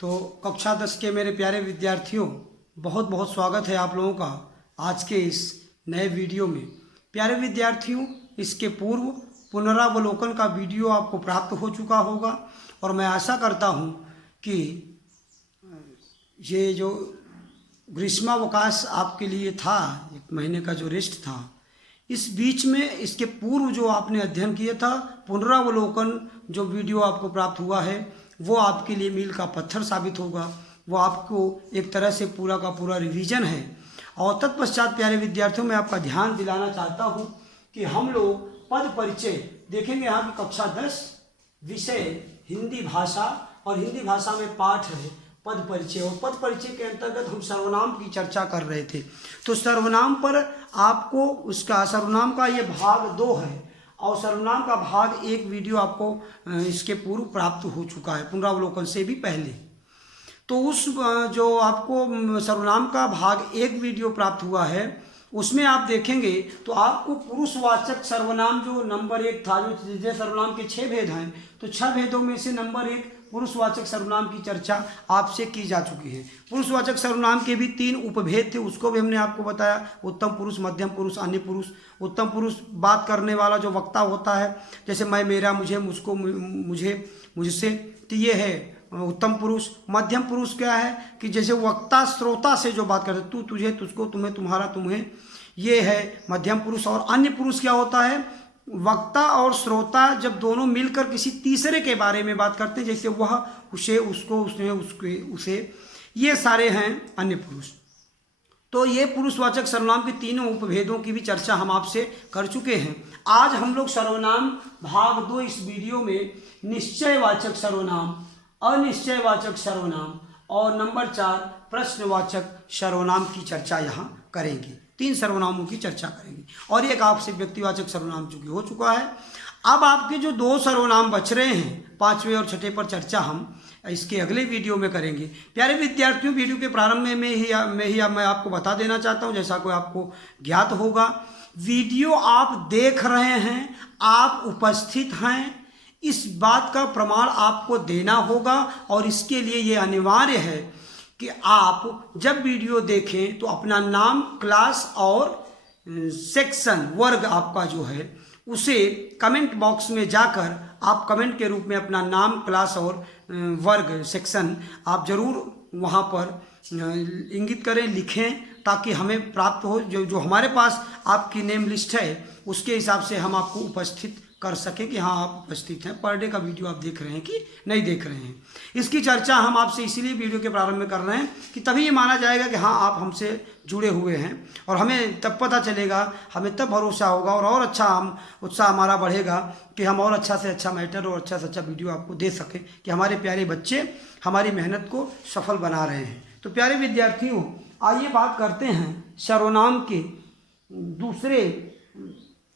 तो कक्षा 10 के मेरे प्यारे विद्यार्थियों, बहुत बहुत स्वागत है आप लोगों का आज के इस नए वीडियो में। प्यारे विद्यार्थियों, इसके पूर्व पुनरावलोकन का वीडियो आपको प्राप्त हो चुका होगा और मैं आशा करता हूं कि ये जो ग्रीष्मावकाश आपके लिए था, 1 महीने का जो रेस्ट था, इस बीच में इसके पूर्व जो आपने अध्ययन किया था, पुनरावलोकन जो वीडियो आपको प्राप्त हुआ है वो आपके लिए मील का पत्थर साबित होगा। वो आपको एक तरह से पूरा का पूरा रिवीजन है। और तत्पश्चात प्यारे विद्यार्थियों, मैं आपका ध्यान दिलाना चाहता हूँ कि हम लोग पद परिचय देखेंगे। यहाँ की कक्षा 10 विषय हिंदी भाषा और हिंदी भाषा में पाठ है पद परिचय। और पद परिचय के अंतर्गत हम सर्वनाम की चर्चा कर रहे थे। तो सर्वनाम पर आपको उसका सर्वनाम का ये भाग 2 है और सर्वनाम का भाग 1 वीडियो आपको इसके पूर्व प्राप्त हो चुका है, पुनरावलोकन से भी पहले। तो उस जो आपको सर्वनाम का भाग 1 वीडियो प्राप्त हुआ है उसमें आप देखेंगे तो आपको पुरुषवाचक सर्वनाम जो नंबर 1 था, जो सर्वनाम के 6 भेद हैं, तो 6 भेदों में से नंबर 1 पुरुषवाचक सर्वनाम की चर्चा आपसे की जा चुकी है। पुरुषवाचक सर्वनाम के भी 3 उपभेद थे, उसको भी हमने आपको बताया। उत्तम पुरुष, मध्यम पुरुष, अन्य पुरुष। उत्तम पुरुष बात करने वाला जो वक्ता होता है, जैसे मैं, मेरा, मुझे, मुझको, मुझे, मुझसे, तो ये है उत्तम पुरुष। मध्यम पुरुष क्या है कि जैसे वक्ता श्रोता से जो बात करते, तू, तुझे, तुझको, तुम्हें, तुम्हारा, तुम्हें, ये है मध्यम पुरुष। और अन्य पुरुष क्या होता है? वक्ता और श्रोता जब दोनों मिलकर किसी तीसरे के बारे में बात करते हैं, जैसे वह, उसे, उसको, उसने, उसके, उसे, ये सारे हैं अन्य पुरुष। तो ये पुरुषवाचक सर्वनाम के 3 उपभेदों की भी चर्चा हम आपसे कर चुके हैं। आज हम लोग सर्वनाम भाग 2 इस वीडियो में निश्चयवाचक सर्वनाम, अनिश्चयवाचक सर्वनाम और नंबर 4 प्रश्नवाचक सर्वनाम की चर्चा यहाँ करेंगे। 3 सर्वनामों की चर्चा करेंगे और एक आपसे व्यक्तिवाचक सर्वनाम चूंकि हो चुका है। अब आपके जो 2 सर्वनाम बच रहे हैं, 5वें और 6ठे पर चर्चा हम इसके अगले वीडियो में करेंगे। प्यारे विद्यार्थियों, वीडियो के प्रारंभ में ही मैं आपको बता देना चाहता हूँ, जैसा कोई आपको ज्ञात होगा, वीडियो आप देख रहे हैं, आप उपस्थित हैं, इस बात का प्रमाण आपको देना होगा। और इसके लिए ये अनिवार्य है कि आप जब वीडियो देखें तो अपना नाम, क्लास और सेक्शन, वर्ग आपका जो है, उसे कमेंट बॉक्स में जाकर आप कमेंट के रूप में अपना नाम, क्लास और वर्ग, सेक्शन आप जरूर वहाँ पर इंगित करें, लिखें, ताकि हमें प्राप्त हो। जो हमारे पास आपकी नेम लिस्ट है उसके हिसाब से हम आपको उपस्थित कर सकें कि हाँ आप उपस्थित हैं। पर डे का वीडियो आप देख रहे हैं कि नहीं देख रहे हैं, इसकी चर्चा हम आपसे इसीलिए वीडियो के प्रारंभ में कर रहे हैं कि तभी ये माना जाएगा कि हाँ आप हमसे जुड़े हुए हैं। और हमें तब पता चलेगा, हमें तब भरोसा होगा और अच्छा हम उत्साह हमारा बढ़ेगा कि हम और अच्छा से अच्छा मैटर और अच्छा से अच्छा वीडियो आपको दे सकें कि हमारे प्यारे बच्चे हमारी मेहनत को सफल बना रहे हैं। तो प्यारे विद्यार्थियों, आइए बात करते हैं सर्वनाम के दूसरे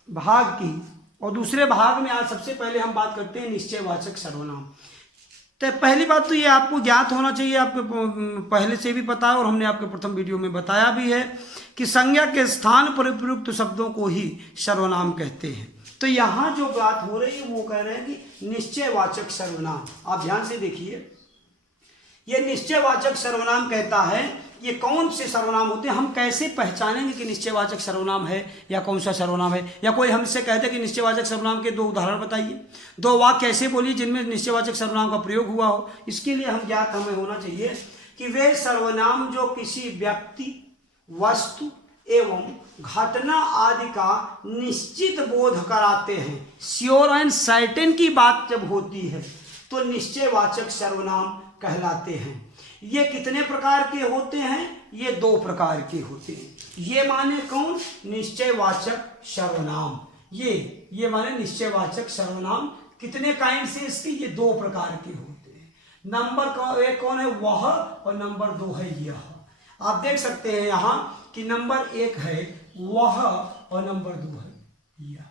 भाग की। और दूसरे भाग में आज सबसे पहले हम बात करते हैं निश्चयवाचक सर्वनाम। तो पहली बात तो ये आपको ज्ञात होना चाहिए, आपको पहले से भी पता है और हमने आपके प्रथम वीडियो में बताया भी है कि संज्ञा के स्थान पर प्रयुक्त शब्दों को ही सर्वनाम कहते हैं। तो यहाँ जो बात हो रही है वो कह रहे हैं कि निश्चयवाचक सर्वनाम। आप ध्यान से देखिए, ये निश्चयवाचक सर्वनाम कहता है ये कौन से सर्वनाम होते हैं, हम कैसे पहचानेंगे कि निश्चयवाचक सर्वनाम है या कौन सा सर्वनाम है। या कोई हमसे कहते कि निश्चयवाचक सर्वनाम के 2 उदाहरण बताइए, 2 वाक्य ऐसे बोलिए जिनमें निश्चयवाचक सर्वनाम का प्रयोग हुआ हो। इसके लिए हम ज्ञात हमें होना चाहिए कि वे सर्वनाम जो किसी व्यक्ति, वस्तु एवं घटना आदि का निश्चित बोध कराते हैं, श्योर एंड सर्टेन की बात जब होती है तो निश्चयवाचक सर्वनाम कहलाते हैं। ये कितने प्रकार के होते हैं? ये 2 प्रकार के होते हैं। ये माने कौन? निश्चयवाचक सर्वनाम। ये माने निश्चयवाचक सर्वनाम। कितने काइंड से इसके? ये 2 प्रकार के होते हैं। नंबर 1 कौन है? वह, और नंबर 2 है यह। आप देख सकते हैं यहाँ कि नंबर 1 है वह और नंबर 2 है यह।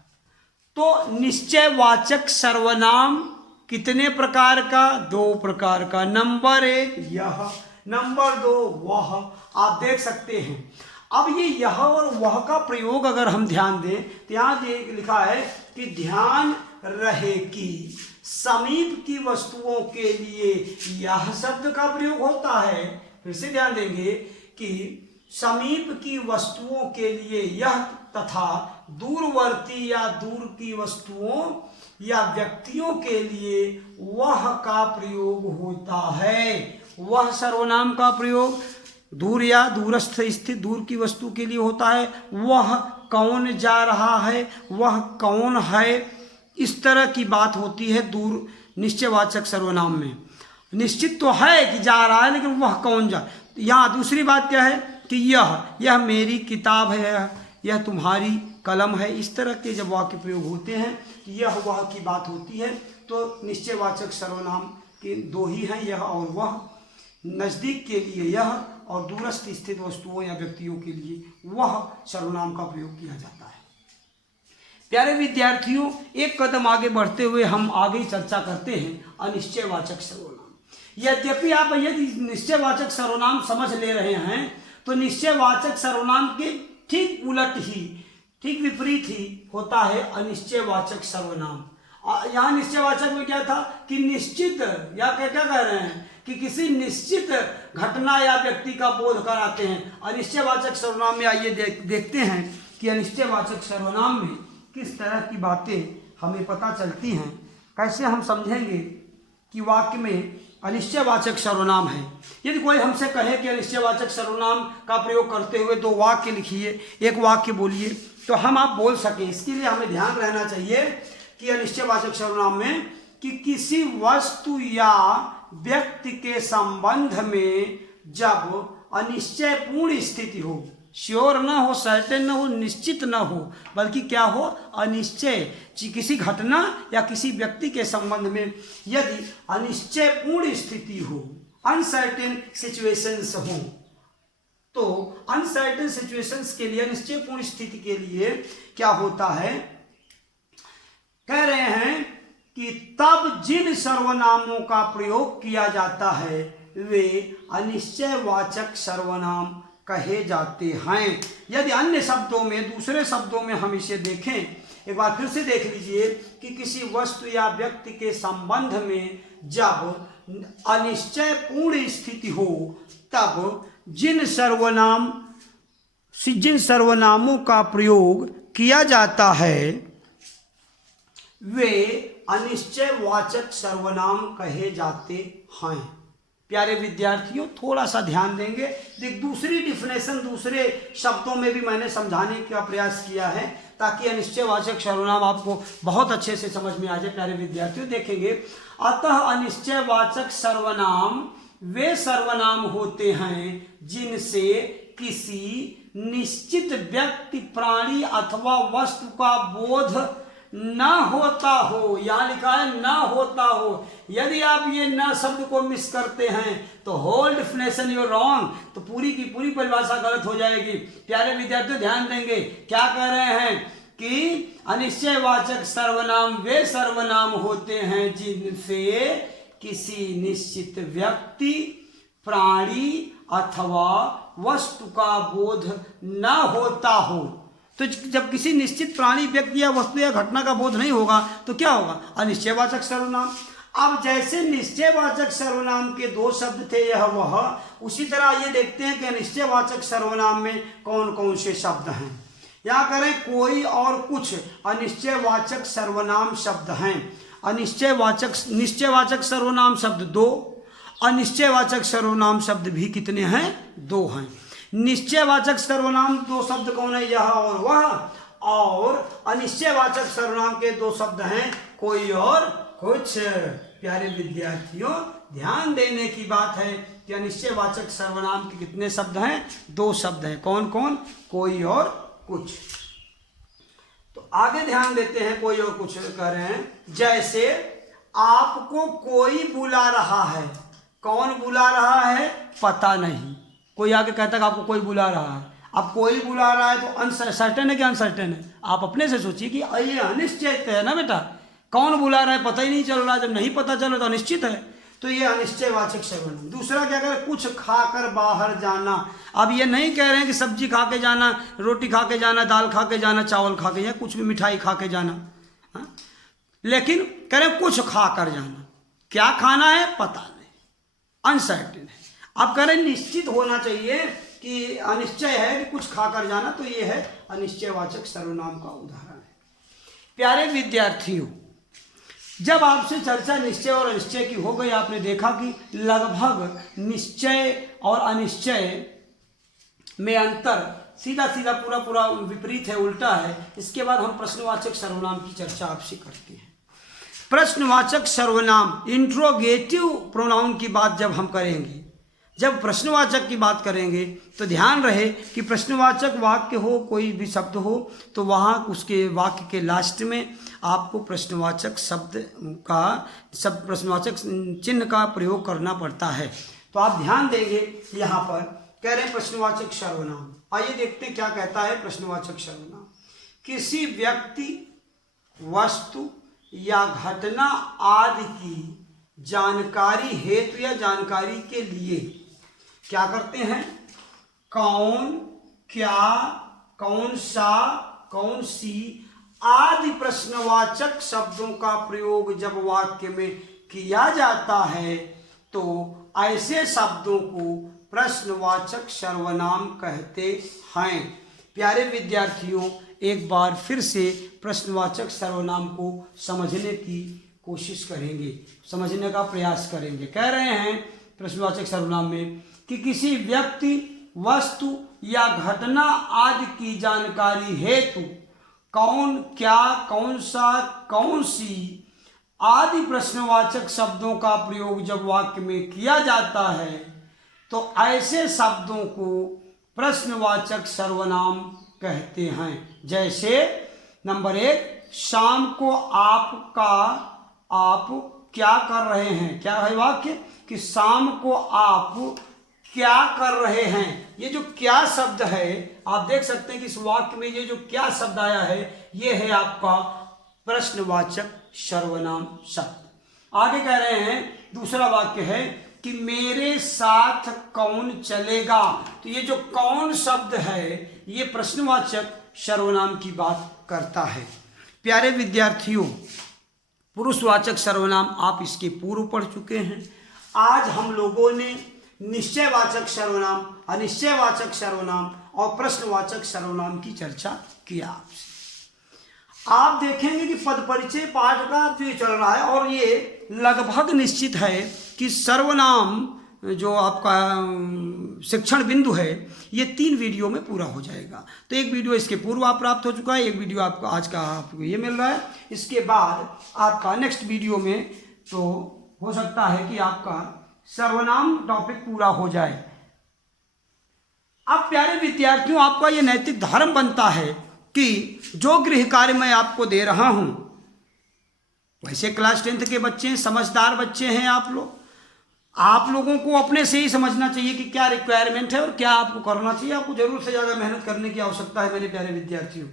तो निश्चयवाचक सर्वनाम कितने प्रकार का? 2 प्रकार का। नंबर 1 यह, नंबर 2 वह। आप देख सकते हैं। अब ये यह और वह का प्रयोग अगर हम ध्यान दें तो यहाँ लिखा है कि ध्यान रहे कि, समीप की वस्तुओं के लिए यह शब्द का प्रयोग होता है। फिर से ध्यान देंगे कि समीप की वस्तुओं के लिए यह तथा दूरवर्ती या दूर की वस्तुओं या व्यक्तियों के लिए वह का प्रयोग होता है। वह सर्वनाम का प्रयोग दूर या दूरस्थ स्थित दूर की वस्तु के लिए होता है। वह कौन जा रहा है, वह कौन है, इस तरह की बात होती है दूर निश्चयवाचक सर्वनाम में। निश्चित तो है कि जा रहा है, लेकिन वह कौन जा। यहाँ दूसरी बात क्या है कि यह मेरी किताब है, यह तुम्हारी कलम है। इस तरह के जब वाक्य प्रयोग होते हैं, यह वह की बात होती है, तो निश्चयवाचक सर्वनाम के दो ही हैं, यह और वह। नज़दीक के लिए यह और दूरस्थ स्थित वस्तुओं या व्यक्तियों के लिए वह सर्वनाम का प्रयोग किया जाता है। प्यारे विद्यार्थियों, एक कदम आगे बढ़ते हुए हम आगे चर्चा करते हैं अनिश्चयवाचक सर्वनाम। यद्यपि आप यदि निश्चयवाचक सर्वनाम समझ ले रहे हैं, तो निश्चयवाचक सर्वनाम के ठीक उलट ही, ठीक विपरीत ही होता है अनिश्चयवाचक सर्वनाम। यहाँ निश्चयवाचक में क्या था कि निश्चित या क्या कह रहे हैं कि किसी निश्चित घटना या व्यक्ति का बोध कराते हैं। अनिश्चयवाचक सर्वनाम में आइए देखते हैं कि अनिश्चयवाचक सर्वनाम में किस तरह की बातें हमें पता चलती हैं। कैसे हम समझेंगे कि वाक्य में अनिश्चयवाचक सर्वनाम है। यदि कोई हमसे कहे कि अनिश्चयवाचक सर्वनाम का प्रयोग करते हुए दो वाक्य लिखिए, एक वाक्य बोलिए, तो हम आप बोल सकें। इसके लिए हमें ध्यान रहना चाहिए कि अनिश्चयवाचक सर्वनाम में कि किसी वस्तु या व्यक्ति के संबंध में जब अनिश्चयपूर्ण स्थिति हो, श्योर न हो, सर्टेन न हो, निश्चित न हो, बल्कि क्या हो, अनिश्चय, किसी घटना या किसी व्यक्ति के संबंध में यदि अनिश्चयपूर्ण स्थिति हो, अनसर्टेन सिचुएशंस हो, तो अनसर्टेन सिचुएशंस के लिए, अनिश्चयपूर्ण स्थिति के लिए क्या होता है, कह रहे हैं कि तब जिन सर्वनामों का प्रयोग किया जाता है वे अनिश्चयवाचक सर्वनाम कहे जाते हैं। यदि अन्य शब्दों में, दूसरे शब्दों में हम इसे देखें, एक बार फिर से देख लीजिए कि किसी वस्तु या व्यक्ति के संबंध में जब अनिश्चयपूर्ण स्थिति हो, तब जिन सर्वनामों का प्रयोग किया जाता है वे अनिश्चयवाचक सर्वनाम कहे जाते हैं। प्यारे विद्यार्थियों, थोड़ा सा ध्यान देंगे। दूसरी डिफिनेशन दूसरे शब्दों में भी मैंने समझाने का प्रयास किया है, ताकि अनिश्चयवाचक सर्वनाम आपको बहुत अच्छे से समझ में आ जाए। प्यारे विद्यार्थियों, देखेंगे, अतः अनिश्चयवाचक सर्वनाम वे सर्वनाम होते हैं जिनसे किसी निश्चित व्यक्ति, प्राणी अथवा वस्तु का बोध न होता हो। यहाँ लिखा है न होता हो। यदि आप ये न शब्द को मिस करते हैं तो होल डिफिनेशन यू रॉन्ग, तो पूरी की पूरी परिभाषा गलत हो जाएगी। प्यारे विद्यार्थी ध्यान देंगे, क्या कह रहे हैं कि अनिश्चयवाचक सर्वनाम वे सर्वनाम होते हैं जिनसे किसी निश्चित व्यक्ति, प्राणी अथवा वस्तु का बोध न होता हो। तो जब किसी निश्चित प्राणी, व्यक्ति या वस्तु या घटना का बोध नहीं होगा तो क्या होगा, अनिश्चयवाचक सर्वनाम। अब जैसे निश्चयवाचक सर्वनाम के दो शब्द थे, यह वह, उसी तरह ये देखते हैं कि अनिश्चयवाचक सर्वनाम में कौन कौन से शब्द हैं। यहाँ करें कोई और कुछ अनिश्चयवाचक सर्वनाम शब्द हैं। निश्चयवाचक सर्वनाम शब्द दो, अनिश्चयवाचक सर्वनाम शब्द भी कितने हैं, दो हैं। निश्चयवाचक सर्वनाम दो शब्द कौन है, यह और वह, और अनिश्चयवाचक सर्वनाम के दो शब्द हैं कोई और कुछ। प्यारे विद्यार्थियों, ध्यान देने की बात है कि अनिश्चयवाचक सर्वनाम के कितने शब्द हैं, दो शब्द हैं। कौन कौन, कोई और कुछ। तो आगे ध्यान देते हैं, कोई और कुछ कह रहे हैं। जैसे आपको कोई बुला रहा है, कौन बुला रहा है, पता नहीं। कोई आके कहता है कि आपको कोई बुला रहा है, अब कोई बुला रहा है तो अनसर्टेन है कि अनसर्टेन है। आप अपने से सोचिए कि ये अनिश्चित है ना बेटा, कौन बुला रहा है पता ही नहीं चल रहा, जब नहीं पता चल रहा तो अनिश्चित है, तो ये अनिश्चयवाचक सर्वनाम। दूसरा क्या करें, कुछ खाकर बाहर जाना। अब ये नहीं कह रहे हैं कि सब्जी खा के जाना, रोटी खा के जाना, दाल खा के जाना, चावल खा के जाना, कुछ भी मिठाई खा के जाना। लेकिन कह रहे कुछ खा कर जाना। क्या खाना है पता नहीं, अनसर्टेन है। आप कह रहे निश्चित होना चाहिए कि अनिश्चय है कि कुछ खा कर जाना, तो ये है अनिश्चयवाचक सर्वनाम का उदाहरण है। प्यारे विद्यार्थियों, जब आपसे चर्चा निश्चय और अनिश्चय की हो गई, आपने देखा कि लगभग निश्चय और अनिश्चय में अंतर सीधा सीधा पूरा विपरीत है, उल्टा है। इसके बाद हम प्रश्नवाचक सर्वनाम की चर्चा आपसे करते हैं। प्रश्नवाचक सर्वनाम, इंट्रोगेटिव प्रोनाउन की बात जब हम करेंगे, जब प्रश्नवाचक की बात करेंगे, तो ध्यान रहे कि प्रश्नवाचक वाक्य हो, कोई भी शब्द हो, तो वहाँ उसके वाक्य के लास्ट में आपको प्रश्नवाचक प्रश्नवाचक चिन्ह का प्रयोग करना पड़ता है। तो आप ध्यान देंगे, यहाँ पर कह रहे हैं प्रश्नवाचक सर्वनाम। आइए देखते हैं क्या कहता है प्रश्नवाचक सर्वनाम। किसी व्यक्ति, वस्तु या घटना आदि की जानकारी हेतु या जानकारी के लिए क्या करते हैं? कौन, क्या, कौन सा, कौन सी आदि प्रश्नवाचक शब्दों का प्रयोग जब वाक्य में किया जाता है, तो ऐसे शब्दों को प्रश्नवाचक सर्वनाम कहते हैं। प्यारे विद्यार्थियों, एक बार फिर से प्रश्नवाचक सर्वनाम को समझने की कोशिश करेंगे, समझने का प्रयास करेंगे। कह रहे हैं प्रश्नवाचक सर्वनाम में कि किसी व्यक्ति, वस्तु या घटना आदि की जानकारी हेतु कौन, क्या, कौन सा, कौन सी आदि प्रश्नवाचक शब्दों का प्रयोग जब वाक्य में किया जाता है, तो ऐसे शब्दों को प्रश्नवाचक सर्वनाम कहते हैं। जैसे नंबर 1, शाम को आप क्या कर रहे हैं? क्या है वाक्य कि शाम को आप क्या कर रहे हैं। ये जो क्या शब्द है, आप देख सकते हैं कि इस वाक्य में ये जो क्या शब्द आया है, ये है आपका प्रश्नवाचक सर्वनाम शब्द। आगे कह रहे हैं, दूसरा वाक्य है कि मेरे साथ कौन चलेगा। तो ये जो कौन शब्द है, ये प्रश्नवाचक सर्वनाम की बात करता है। प्यारे विद्यार्थियों, पुरुषवाचक सर्वनाम आप इसके पूर्व पढ़ चुके हैं। आज हम लोगों ने निश्चयवाचक सर्वनाम, अनिश्चयवाचक सर्वनाम और प्रश्नवाचक सर्वनाम की चर्चा किया आपसे। आप देखेंगे कि पद परिचय पाठ का जो चल रहा है, और ये लगभग निश्चित है कि सर्वनाम जो आपका शिक्षण बिंदु है, ये 3 वीडियो में पूरा हो जाएगा। तो एक वीडियो इसके पूर्व आप प्राप्त हो चुका है, एक वीडियो आपको आज का आपको ये मिल रहा है। इसके बाद आपका नेक्स्ट वीडियो में तो हो सकता है कि आपका सर्वनाम टॉपिक पूरा हो जाए। अब प्यारे विद्यार्थियों, आपका ये नैतिक धर्म बनता है कि जो गृह कार्य मैं आपको दे रहा हूं, वैसे क्लास 10th के बच्चे हैं, समझदार बच्चे हैं आप लोगों को अपने से ही समझना चाहिए कि क्या रिक्वायरमेंट है और क्या आपको करना चाहिए। आपको जरूर से ज़्यादा मेहनत करने की आवश्यकता है मेरे प्यारे विद्यार्थियों।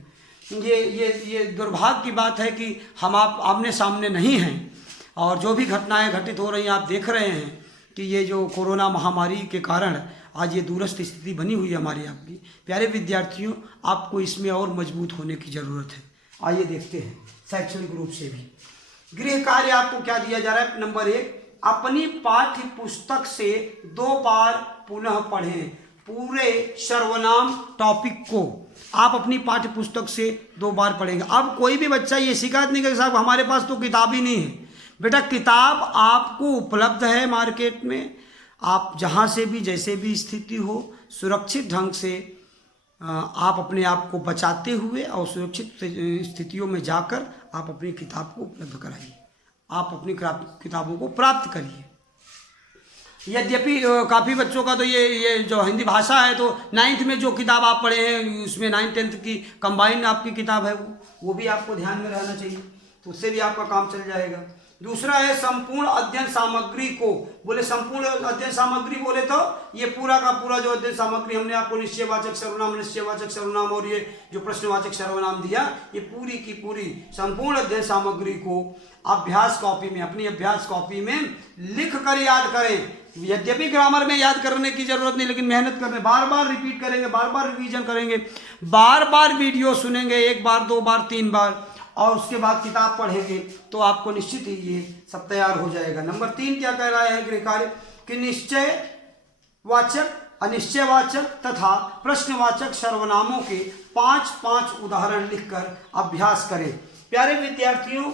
ये दुर्भाग्य की बात है कि हम आप आमने सामने नहीं हैं, और जो भी घटनाएं घटित हो रही हैं आप देख रहे हैं कि ये जो कोरोना महामारी के कारण आज ये दूरस्थ स्थिति बनी हुई है हमारी आपकी। प्यारे विद्यार्थियों, आपको इसमें और मजबूत होने की ज़रूरत है। आइए देखते हैं शैक्षणिक रूप से भी गृह कार्य आपको क्या दिया जा रहा है। नंबर 1, अपनी पाठ्य पुस्तक से 2 बार पुनः पढ़ें। पूरे सर्वनाम टॉपिक को आप अपनी पाठ्य पुस्तक से 2 बार पढ़ेंगे। अब कोई भी बच्चा ये शिकायत नहीं करेगा साहब हमारे पास तो किताब ही नहीं है। बेटा, किताब आपको उपलब्ध है मार्केट में। आप जहाँ से भी जैसे भी स्थिति हो, सुरक्षित ढंग से आप अपने आप को बचाते हुए और सुरक्षित स्थितियों में जाकर आप अपनी किताब को उपलब्ध कराइए, आप अपनी किताबों को प्राप्त करिए। यद्यपि काफ़ी बच्चों का तो ये जो हिंदी भाषा है, तो 9th में जो किताब आप पढ़े हैं उसमें 9th 10th की कंबाइंड आपकी किताब है, वो भी आपको ध्यान में रहना चाहिए, तो उससे भी आपका काम चल जाएगा। दूसरा है संपूर्ण अध्ययन सामग्री को। बोले संपूर्ण अध्ययन सामग्री बोले तो ये पूरा का पूरा जो अध्ययन सामग्री हमने आपको निश्चयवाचक सर्वनाम, निश्चयवाचक सर्वनाम और ये जो प्रश्नवाचक सर्वनाम दिया, ये पूरी की पूरी संपूर्ण अध्ययन सामग्री को अभ्यास कॉपी में, अपनी अभ्यास कॉपी में लिख कर याद करें। यद्यपि ग्रामर में याद करने की जरूरत नहीं, लेकिन मेहनत करने, बार बार रिपीट करेंगे, बार बार रिवीजन करेंगे, बार बार वीडियो सुनेंगे, 1 बार 2 बार 3 बार, और उसके बाद किताब पढ़ेंगे तो आपको निश्चित ही ये सब तैयार हो जाएगा। नंबर 3 क्या कह रहा है गृह कार्य कि निश्चयवाचक, अनिश्चयवाचक तथा प्रश्नवाचक सर्वनामों के 5-5 उदाहरण लिखकर अभ्यास करें। प्यारे विद्यार्थियों,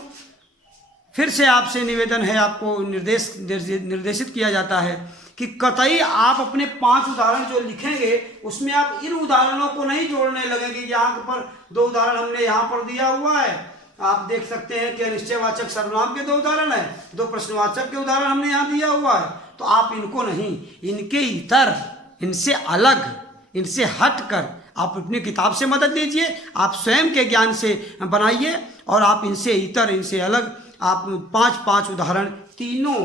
फिर से आपसे निवेदन है, आपको निर्देशित किया जाता है कि कतई आप अपने 5 उदाहरण जो लिखेंगे उसमें आप इन उदाहरणों को नहीं जोड़ने लगेंगे कि यहाँ पर 2 उदाहरण हमने यहाँ पर दिया हुआ है। आप देख सकते हैं कि अनिश्चयवाचक सर्वनाम के 2 उदाहरण है, 2 प्रश्नवाचक के उदाहरण हमने यहाँ दिया हुआ है, तो आप इनको नहीं, इनके इतर, इनसे अलग, इनसे हट कर आप अपनी किताब से मदद लीजिए, आप स्वयं के ज्ञान से बनाइए और आप इनसे इतर, इनसे अलग आप 5-5 उदाहरण तीनों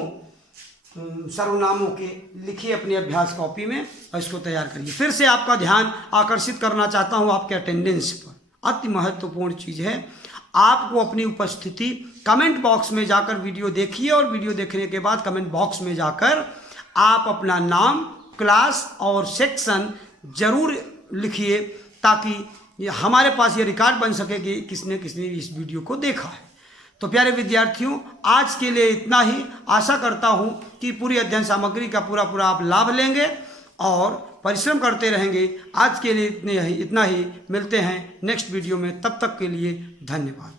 सर्वनामों के लिखिए अपनी अभ्यास कॉपी में और इसको तैयार करिए। फिर से आपका ध्यान आकर्षित करना चाहता हूँ आपके अटेंडेंस पर। अति महत्वपूर्ण चीज़ है, आपको अपनी उपस्थिति कमेंट बॉक्स में जाकर वीडियो देखिए और वीडियो देखने के बाद कमेंट बॉक्स में जाकर आप अपना नाम, क्लास और सेक्शन जरूर लिखिए ताकि हमारे पास ये रिकॉर्ड बन सके कि किसने किसने इस वीडियो को देखा है। तो प्यारे विद्यार्थियों, आज के लिए इतना ही। आशा करता हूँ कि पूरी अध्ययन सामग्री का पूरा आप लाभ लेंगे और परिश्रम करते रहेंगे। आज के लिए इतना ही। मिलते हैं नेक्स्ट वीडियो में, तब तक के लिए धन्यवाद।